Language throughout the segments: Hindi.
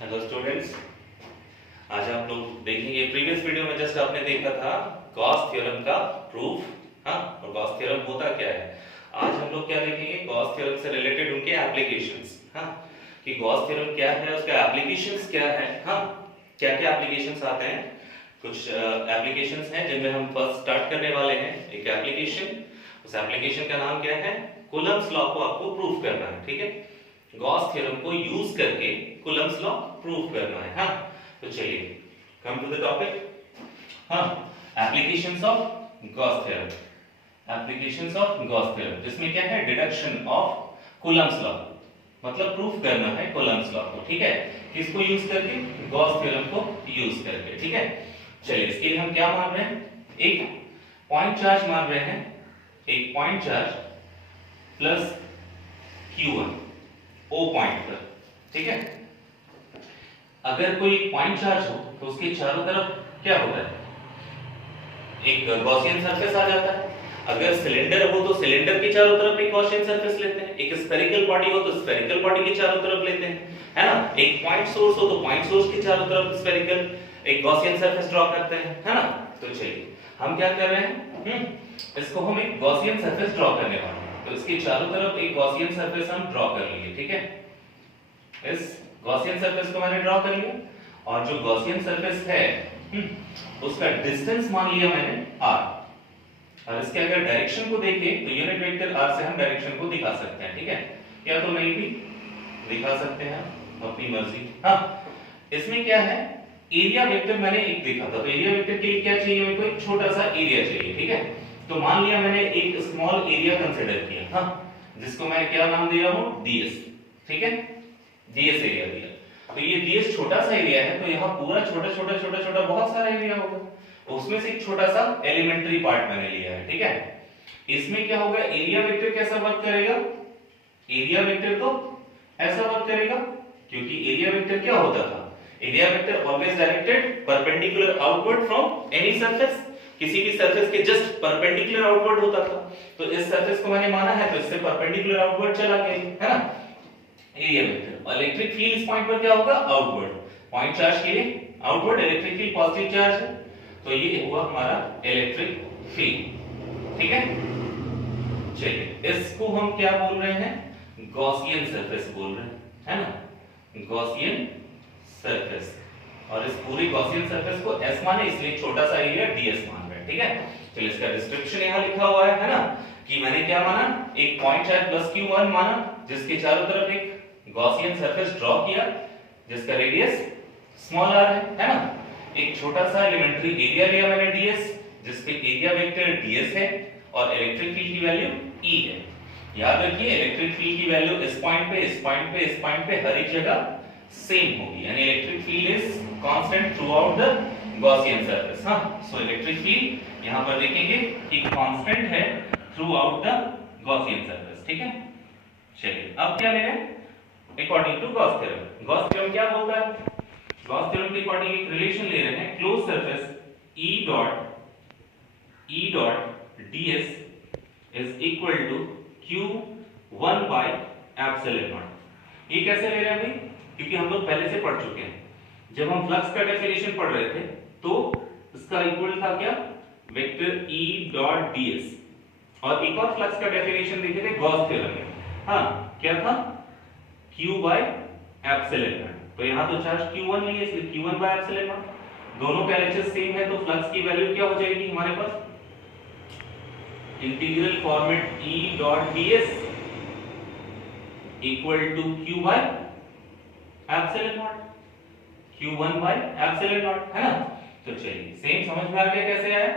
हेलो स्टूडेंट्स, आज आप लोग देखेंगे प्रीवियस वीडियो में जस्ट आपने देखा था गॉस थ्योरम का प्रूफ। हाँ, और गॉस थ्योरम होता क्या है। आज हम लोग क्या देखेंगे, गॉस थ्योरम से रिलेटेड उनके एप्लीकेशंस। हाँ, कि गॉस थ्योरम क्या है, उसका एप्लीकेशंस क्या है। हाँ, क्या क्या एप्लीकेशंस आते हैं। कुछ एप्लीकेशंस हैं जिनमें हम फर्स्ट स्टार्ट करने वाले हैं। एक एप्लीकेशन, उस एप्लीकेशन का नाम क्या है, कूलम्ब्स लॉ को आपको प्रूफ करना है। ठीक है, गॉस थ्योरम को यूज करके कूलम्ब्स लॉ प्रूव करना है। हाँ, तो चलिए कम टू द टॉपिक। हाँ, applications of Gauss theorem. Applications of Gauss theorem जिसमें क्या है, डिडक्शन ऑफ कूलम्ब्स लॉ, मतलब प्रूफ करना है कूलम्ब्स लॉ को। ठीक है, किसको यूज करके, गॉस थ्योरम को यूज करके। ठीक है, चलिए इसके लिए हम क्या मान रहे हैं, एक पॉइंट चार्ज मान रहे हैं, एक point charge plus Q1 O point पर। ठीक है, अगर कोई पॉइंट चार्ज हो तो उसके चारों तरफ क्या होता है, एक गॉसियन सरफेस आ जाता है। अगर सिलेंडर हो तो सिलेंडर के चारों तरफ एक गॉसियन सरफेस लेते हैं, एक स्फेरिकल बॉडी हो तो स्फेरिकल बॉडी के चारों तरफ लेते हैं, है ना। एक पॉइंट सोर्स हो तो पॉइंट सोर्स के चारों तरफ स्फेरिकल एक गॉसियन सरफेस ड्रॉ करते हैं, है ना। तो चलिए हम क्या कर रहे हैं, इसको हम एक गॉसियन सरफेस ड्रॉ करने वाले हैं। तो इसके चारों तरफ एक गॉसियन सरफेस हम ड्रॉ कर लेंगे। ठीक है, इस गॉसियन सरफेस को मैंने ड्रॉ कर लिया, और जो गॉसियन सरफेस है उसका डिस्टेंस मान लिया मैंने r, और इसके अगर डायरेक्शन को देखें तो यूनिट वेक्टर r से हम डायरेक्शन को दिखा सकते हैं। ठीक है, या तो नहीं भी दिखा सकते हैं अपनी मर्जी। हाँ, इसमें क्या है, एरिया वेक्टर मैंने एक देखा था, तो एरिया वेक्टर के लिए क्या चाहिए, मेरे को एक छोटा सा एरिया चाहिए। ठीक है, तो मान लिया मैंने एक स्मॉल एरिया कंसीडर किया, हाँ, जिसको मैं क्या नाम दे रहा हूं, ds। ठीक है, ds एरिया दिया। तो ये ds छोटा सा एरिया है, तो यहाँ पूरा छोटा छोटा छोटा छोटा बहुत सारा एरिया होगा, उसमें से एक छोटा सा एलिमेंट्री पार्ट मैंने लिया है। ठीक है, इसमें क्या होगा, एरिया वेक्टर कैसा वर्क करेगा, एरिया वेक्टर तो ऐसा वर्क करेगा, क्योंकि एरिया वेक्टर क्या होता था, area vector always directed perpendicular outward from any surface, किसी भी सरफेस के जस्ट परपेंडिकुलर आउटवर्ड होता था। तो इस सरफेस को मैंने माना है तो इससे परपेंडिकुलर आउटवर्ड चला गया, है ना, एरिया वेक्टर। इलेक्ट्रिक फील्ड इस पॉइंट पर क्या होगा, आउटवर्ड। पॉइंट चार्ज के लिए outward, electric field positive charge है, तो ये हुआ हमारा इलेक्ट्रिक फील्ड। ठीक है, चलिए इसको हम क्या बोल रहे हैं, गॉसियन सरफेस बोल रहे हैं, है ना, गॉसियन सरफेस। और इस पूरी गॉसियन सरफेस को S माने, इसलिए छोटा सा एरिया ds मान रहे हैं। ठीक है, चलिए इसका डिस्क्रिप्शन यहां लिखा हुआ है ना, कि मैंने क्या माना, एक पॉइंट चार्ज प्लस Q1 माना, जिसके चारों तरफ एक गॉसियन सरफेस ड्रॉ किया, जिसका रेडियस स्मॉल r है ना। एक छोटा सा एलिमेंट्री एरिया लिया मैंने ds, जिसके एरिया वेक्टर ds है, और इलेक्ट्रिक फील्ड की वैल्यू E है। याद रखिए, इलेक्ट्रिक फील्ड की वैल्यू इस पॉइंट पे, इस पॉइंट पे, इस पॉइंट पे, हर एक जगह सेम होगी, यानी electric field is constant through out the Gaussian surface. हाँ, सो इलेक्ट्रिक फील्ड यहां पर देखेंगे कि कांस्टेंट है throughout the Gaussian surface. ठीक है, चलिए अब क्या ले रहे हैं, according to Gauss theorem. Gauss theorem क्या बोलता है, गॉस थ्योरम के अकॉर्डिंग एक रिलेशन ले रहे हैं, close surface E dot ds is equal to Q1 by epsilon naught. ये कैसे ले रहे हैं भाई, क्योंकि हम लोग पहले से पढ़ चुके हैं, जब हम फ्लक्स का डेफिनेशन पढ़ रहे थे तो इसका इक्वल था क्या, वेक्टर E डॉट ds, और एक और फ्लक्स का डेफिनेशन देखे थे गॉस थ्योरम में। हाँ, क्या था, Q by एप्सिलॉन नॉट। तो यहाँ तो चार्ज Q1 लिए, इसलिए Q1 by एप्सिलॉन नॉट। दोनों का LHS सेम है, तो फ्लक्स की वैल्यू क्या हो जाएगी हमारे पास, integral format E dot ds equal to Q by epsilon naught, Q1 by epsilon naught, है ना। तो चलिए सेम समझ में आ गया कैसे आया।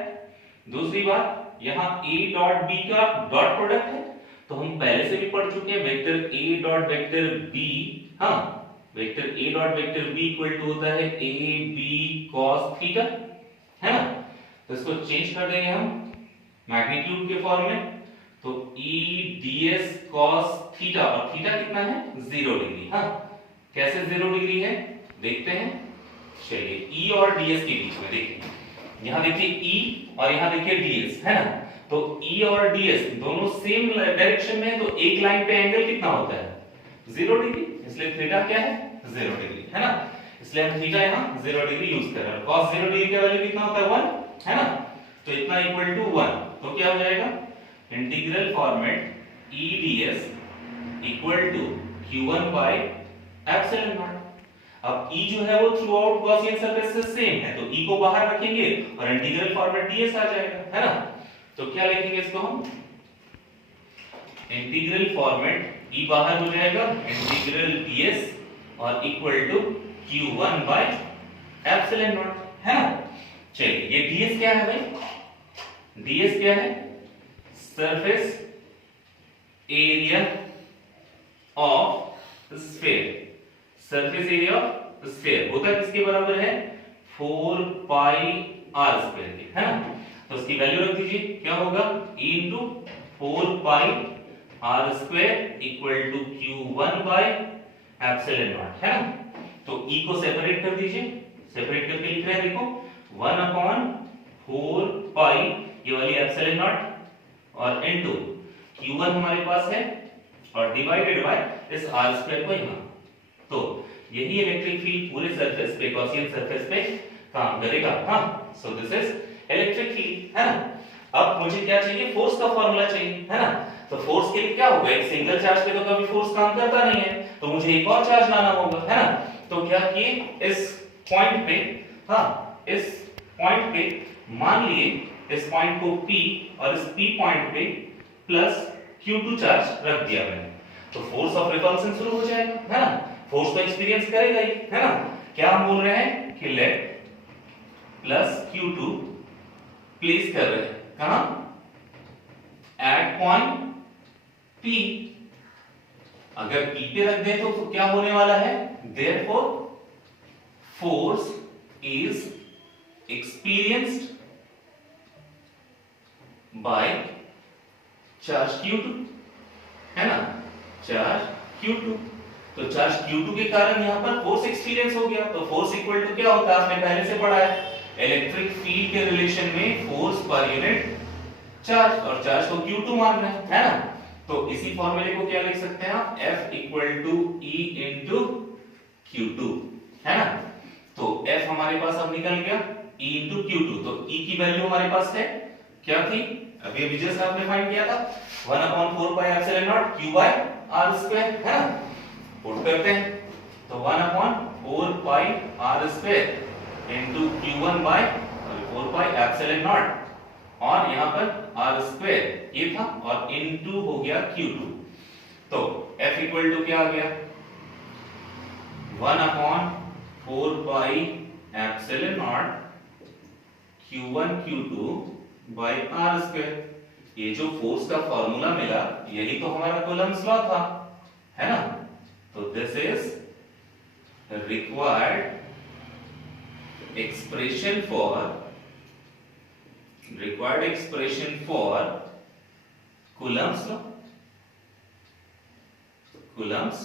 दूसरी बात, यहाँ A डॉट B का डॉट प्रोडक्ट है, तो हम पहले से भी पढ़ चुके हैं, vector A dot vector B, हाँ, vector A dot vector B equal to होता है AB cos थीटा, है ना। तो इसको चेंज कर देंगे हम मैग्नीट्यूड के फॉर्म में, तो E ds cos थीटा, और थीटा कितना है, 0 डिग्री। हाँ, कैसे 0 डिग्री है देखते हैं, चलिए E और ds के बीच में देखिए, यहाँ देखिए E और यहाँ देखिए ds, है ना। तो E और ds दोनों सेम डायरेक्शन में है, तो एक लाइन पे एंगल कितना होता है, 0 डिग्री, इसलिए थीटा क्या है, 0 डिग्री, है ना, इसलिए हम थीटा यहाँ 0 डिग्री यूज कर रहे हैं। cos 0 डिग्री का वैल्यू कितना होता है 1, है ना, तो इतना इक्वल टू 1, तो क्या हो जाएगा integral format E ds equal to q1 by epsilon naught. अब E जो है वो थ्रू आउट गॉसियन सरफेस से सेम है, तो E को बाहर रखेंगे और इंटीग्रल फॉर्मेट ds आ जाएगा, है ना, तो क्या लिखेंगे इसको हम इंटीग्रल फॉर्मेट E बाहर हो जाएगा इंटीग्रल ds और equal to q1 by epsilon naught, है ना। चलिए ये ds क्या है भाई, ds क्या है surface area of sphere, surface area of sphere होता किसके बराबर है 4 पाई r स्क्वायर के, है ना, तो उसकी वैल्यू रख दीजिए, क्या होगा E into 4 pi r square equal to q1 by epsilon naught, है ना। तो E को सेपरेट कर दीजिए, सेपरेट करके लिख रहे हैं देखो 1 अपॉन 4 पाई ये वाली एप्सिलॉन नॉट और इनटू q1 हमारे पास है और डिवाइडेड बाय इस r स्क्वायर को यहां, तो यही इलेक्ट्रिक फील्ड पूरे सरफेस पे गॉसियन सरफेस पे काम करेगा। हां, so this is electric field, है ना। अब मुझे क्या चाहिए फोर्स का फार्मूला चाहिए, है ना, तो फोर्स के लिए क्या होगा एक सिंगल चार्ज पे तो कभी फोर्स काम करता नहीं है, तो मुझे एक और चार्ज लाना होगा, है ना। तो क्या किए इस पॉइंट पे, हां इस पॉइंट पे मान लिए इस पॉइंट को P और इस P पॉइंट पे प्लस Q2 चार्ज रख दिया मैंने, तो फोर्स ऑफ रिपल्सन शुरू हो जाएगा, है ना, फोर्स तो एक्सपीरियंस करेगा ही, है ना। क्या हम बोल रहे हैं कि लेट प्लस Q2 प्लेस कर रहे हैं कहां एट पॉइंट P, अगर P पे रख दें तो क्या होने वाला है therefore force is experienced by charge Q2, है ना, चार्ज Q2, तो चार्ज Q2 के कारण यहां पर फोर्स एक्सपीरियंस हो गया, तो फोर्स इक्वल टू क्या होता है आपने पहले से पढ़ा है इलेक्ट्रिक फील्ड के रिलेशन में फोर्स पर यूनिट चार्ज, और चार्ज को Q2 मान रहे हैं, है ना। तो इसी फॉर्मूले को क्या लिख सकते हैं आप F equal to E into Q2, है ना, तो F हमारे पास अब निकल गया E इनटू Q2, तो E की वैल्यू हमारे पास है क्या थी अभी अभी जैसे आपने फाइंड किया था 1/4 pi epsilon naught Q by R square, है ना, पुट करते हैं तो 1/4 pi R square into Q1 by 4 pi epsilon naught और यहां पर R स्क्वायर ये था और इनटू हो गया Q2, तो F इक्वल टू क्या आ गया 1/4 pi epsilon naught Q1 Q2 by R square. ये जो फोर्स का फॉर्मूला मिला यही तो हमारा कूलम्ब्स लॉ था, है ना, तो this is required expression for Coulomb's law, Coulomb's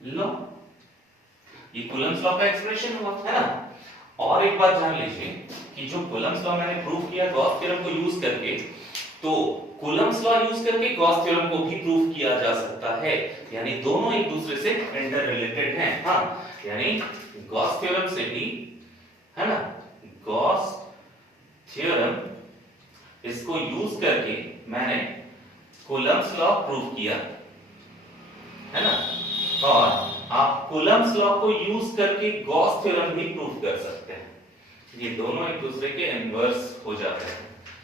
law, ये कूलम्ब्स लॉ का एक्सप्रेशन हुआ, है ना। और एक बात जान लीजिए कि जो कूलम्ब्स लॉ मैंने प्रूव किया गॉस थ्योरम को यूज करके, तो कूलम्ब्स लॉ यूज करके गॉस थ्योरम को भी प्रूव किया जा सकता है, यानी दोनों एक दूसरे से इंटर रिलेटेड हैं। हां, यानी गॉस थ्योरम से भी, है ना, गॉस थ्योरम इसको यूज करके मैंने कूलम्ब्स लॉ प्रूव किया, है ना, और आप कूलम्ब्स लॉ को यूज करके गॉस थ्योरम भी प्रूव कर सकते हैं, ये दोनों एक दूसरे के इनवर्स हो जाते हैं।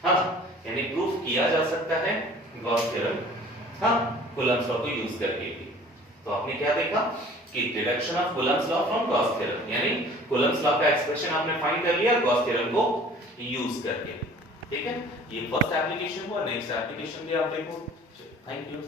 हाँ, यानी प्रूफ किया जा सकता है गॉस थ्योरम, हाँ, कूलम्ब्स लॉ को यूज करके भी। तो आपने क्या देखा कि deduction of Coulomb's law from Gauss theorem, यानी कूलम्ब्स लॉ का एक्सप्रेशन आपने फाइंड कर लिया गॉस थ्योरम को यूज करके, ठीक है। ये फर्स्ट एप्लीकेशन हुआ, नेक्स्ट एप्लीकेशन भी आप देखो। Thank you.